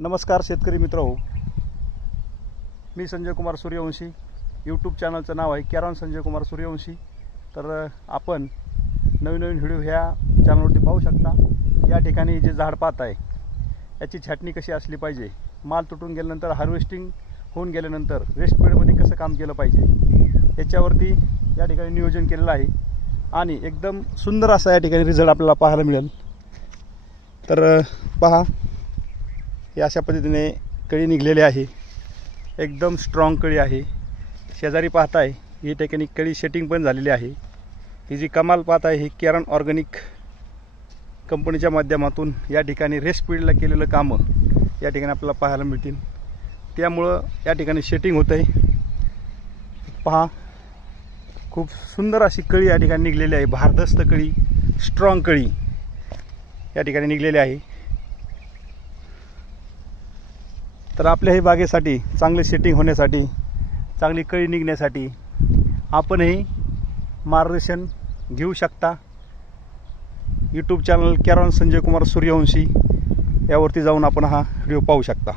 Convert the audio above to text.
नमस्कार शेतकरी मित्रहो, मी संजय कुमार सूर्यवंशी. यूट्यूब चॅनलचं नाव आहे कॅरॉन संजय कुमार सूर्यवंशी. तर आपण नवीन व्हिडिओ ह्या चॅनलवरती पाहू शकता. या ठिकाणी जे झाड पाहत आहे याची छाटणी कशी असली पाहिजे, माल तुटून गेल्यानंतर हार्वेस्टिंग होऊन गेल्यानंतर रेस्ट पिरियडमध्ये कसं काम केलं पाहिजे याच्यावरती या ठिकाणी नियोजन केलेलं आहे आणि एकदम सुंदर असा या ठिकाणी रिझल्ट आपल्याला पाहायला मिळेल. तर पहा, हे अशा पद्धतीने कळी निघलेली आहे. एकदम स्ट्रॉंग कळी आहे. शेजारी पाहताय ही ठिकाणी कळी सेटिंग पण झालेली आहे. ही जी कमाल पाहताय ही कॅरॉन ऑर्गॅनिक कंपनीच्या माध्यमातून या ठिकाणी रेस्ट पिरियडला केलेलं कामं या ठिकाणी आपल्याला पाहायला मिळतील. त्यामुळं या ठिकाणी सेटिंग होत आहे. पहा, खूप सुंदर अशी कळी या ठिकाणी निघलेली आहे. भारदस्त कळी, स्ट्रॉंग कळी या ठिकाणी निघलेली आहे. तर आपल्या ही बागेसाठी चांगले सेटिंग होण्यासाठी, चांगली कळी निघण्यासाठी आपणही मार्गदर्शन घेऊ शकता. यूट्यूब चॅनल कॅरॉन संजय कुमार सूर्यवंशी यावरती जाऊन आपण हा व्हिडिओ पाहू शकता.